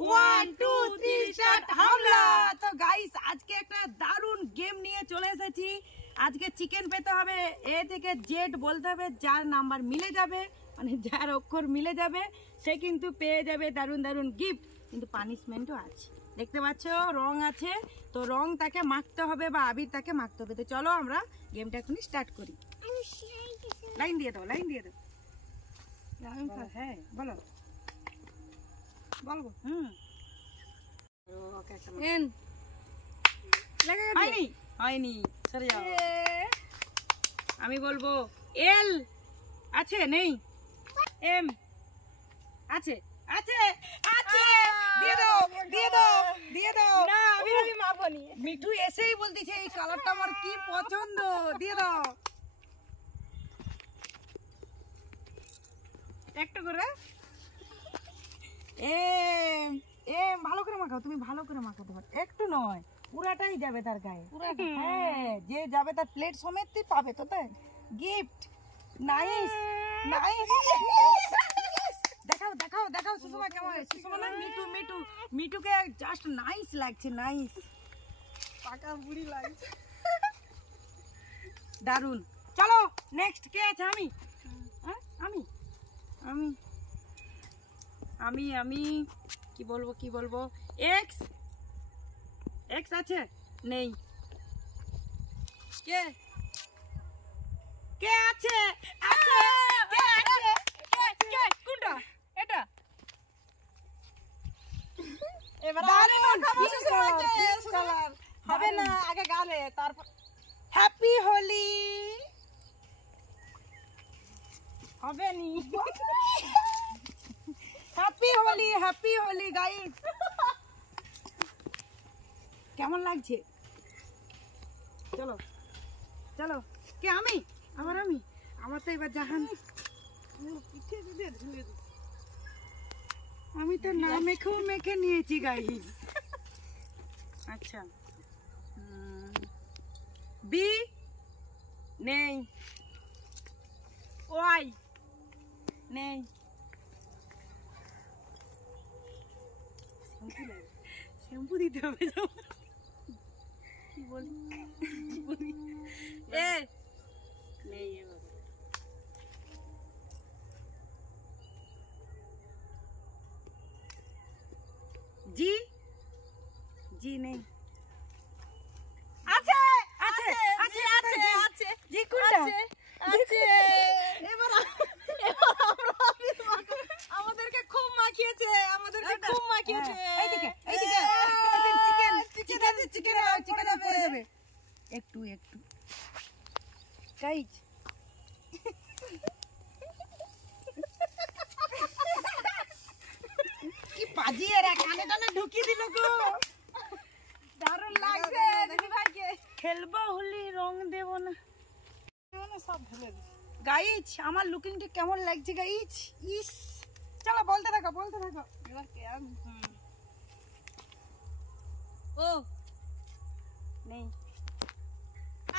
1 2 3 start হামলা। তো guys আজকে একটা দারুণ গেম নিয়ে চলে এসেছি। আজকে চিকেন পেতে হবে, এ থেকে জেড বলতে হবে, যার নাম্বার মিলে যাবে মানে যার অক্ষর মিলে যাবে সে কিন্তু পেয়ে যাবে দারুণ দারুণ গিফট। কিন্তু পানিশমেন্টও আছে, দেখতে পাচ্ছ রং আছে, তো রং তাকে মাখতে হবে বা আবির তাকে মাখতে হবে। তো চলো আমরা গেমটা এখনই স্টার্ট করি। লাইন দিয়ে দাও, লাইন দিয়ে দাও। হ্যাঁ বলো বলবো। হয়নি হয়নি, সরে যাও। আমি বলবো এল আছে, নেই। এম আছে, আছে আছে, দিয়ে দাও দিয়ে দাও দিয়ে দাও। না আমি মাপনি। মিঠু এসেই বলতেছে এই কালারটা আমার কি পছন্দ, দিয়ে দাও একটু করে। এম এম ভালো করে মাখাও, তুমি ভালো করে মাখাতে পারো, একটু নয় পুরাটাই যাবে তার গায়ে। হ্যাঁ যে যাবে তার প্লেট সমেত পাবে তো, তাই গিফট। নাইস নাইস, দেখাও দেখাও দেখাও সুষমা কেমন। সুষমা না মিঠু, মিঠু মিঠুকে জাস্ট নাইস লাগছে, নাইস পাকা বুড়ি লাগছে, দারুন। চলো নেক্সট কে আছে? আমি আমি আমি আমি আমি কি বলবো কি বলবো? এক্স এক্স আছে, নেই। কে কে আছে? আছে কে আছে? কে কোনটা? এটা এবার হবে না, আগে গালে তারপর হ্যাপি হোলি হবে নি। Happy Holi, happy Holi guys. কেমন লাগছে? চলো চলো, কে? আমি আবার আমি, আমার তো এবার জাহান। আমি তো না মেখেও মেখে নিয়েছি গাইস। আচ্ছা বি নেই, ওয়াই নেই। শ্যাম্পু দিতে হবে কি বলি এ নেই। জি জি নেই। আছে আছে আছে আছে আছে, জি কোনটা? আছে। এবার আমাদেরকে খুব মাখিয়েছে, আমাদেরকে খুব মাখিয়েছে। এইদিকে এইদিকে, চিকেন চিকেন আছে, চিকেন চিকেন পড়ে যাবে একটু একটু গাইজ। কি পাজিয়ে রে, কানে কানে ঢুকিয়ে দিল গো, দারুণ লাগছে। দিদি ভাইকে খেলবো হোলি, রং দেব না সব ঢেলে দিস। গাইজ আমার লুকিংটা কেমন লাগছে গাইজ? ইস চলো বলতে থাকো বলতে থাকো। এবার কে? ও নেই,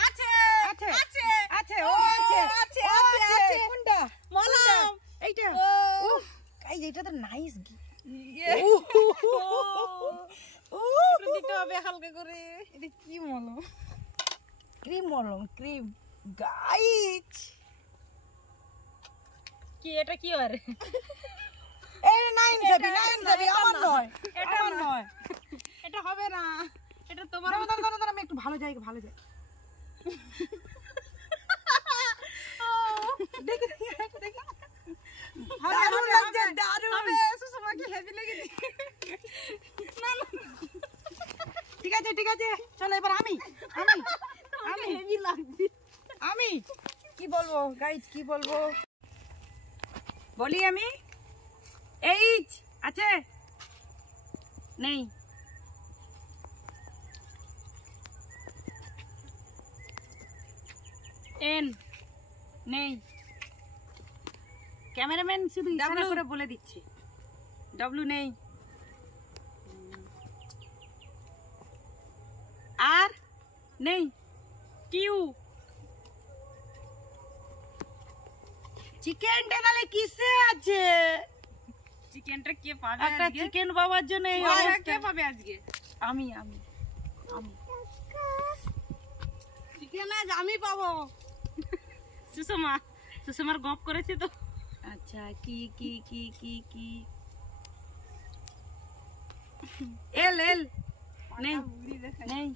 আছে আছে আছে আছে, ও আছে আছে আছে। কোনটা? মলম এইটা। উফ গাইজ এটা তো নাইস। ও দিতে হবে হালকা করে। এটা কি মলম? ক্রিম মলম, ক্রিম গাইজ। কি এটা কি আরে? এই নাইন যাবি, নাইন যাবি, আমার নয়, এটা আমার নয়, এটা হবে না, এটা তোমার। দাঁড়া দাঁড়া দাঁড়া, আমি একটু ভালো যাই, ভালো যাই। দেখি দেখি দেখি, দারুণ লাগছে, দারুণ হবে। সুষমাকে হেভি লেগেছে। না না ঠিক আছে ঠিক আছে, চলো এবার আমি আমি আমি হেভি লাগছে। আমি কি বলবো গাইজ, কি বলবো বলি? আমি এইচ আছে, নেই। এন নেই। ক্যামেরাম্যান শুধু ইশারা করে বলে দিচ্ছে। ডব্লু নেই। আর নেই। কিউ চিকেনটা তাহলে কিসে আছে? চিকেনটা কে পাবে একটা আজকে? চিকেন পাওয়ার জন্য এই ওরা অবস্থা। কে পাবে আজকে? আমি আমি আমি চিকেন আজ আমি পাবো। সুষমার গপ করেছে তো। আচ্ছা কি কি কি কি কি এল এল নেই নেই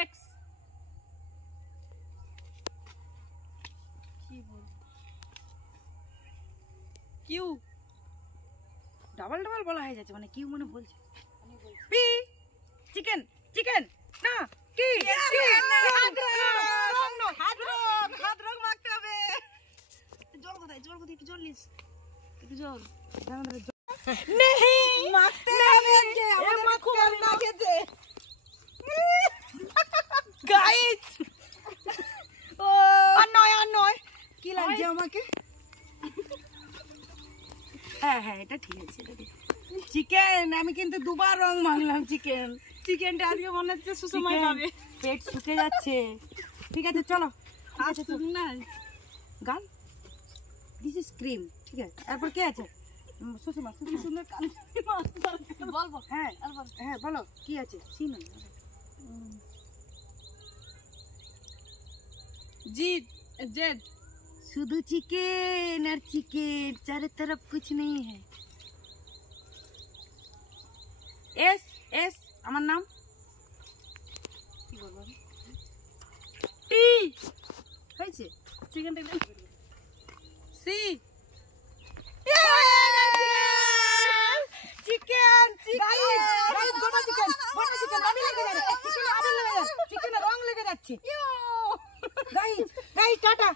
এক্স কি বল কিউ ডাবল ডাবল বলা হয়ে যাচ্ছে মানে কিউ মনে বলছে পি চিকেন চিকেন না কি হাত রং মাখতে হবে। জল কোথায় একটু জল নিস, একটু জল नहीं মাখতে হবে আজকে আমাদের খুব না খেতে। গাইস ও আর নয় কি লাগছে আমাকে হ্যাঁ হ্যাঁ এটা ঠিক আছে চিকেন আমি কিন্তু দুবার রং মাখলাম চিকেন চিকেনটা আজকে মনে হচ্ছে সুষমাই পাবে। পেট শুকে যাচ্ছে ঠিক আছে চলো আজ না গান দিস ইজ ক্রিম ঠিক আছে তারপর কে আছে সুষমা সুন্দর কান বলবো। হ্যাঁ হ্যাঁ বলো কি আছে শুনো जीत जेड শুধু চিকেন আর চিকেন চারে तरफ कुछ नहीं है এস এস আমার নাম কি বলবো টি হয়েছে চিকেনটা সি চিকেন গাইস গাইস গোটা চিকেন আমি লেগে যাচ্ছে চিকেন আবার লেগে যাচ্ছে চিকেন রং লেগে যাচ্ছে গাইস টাটা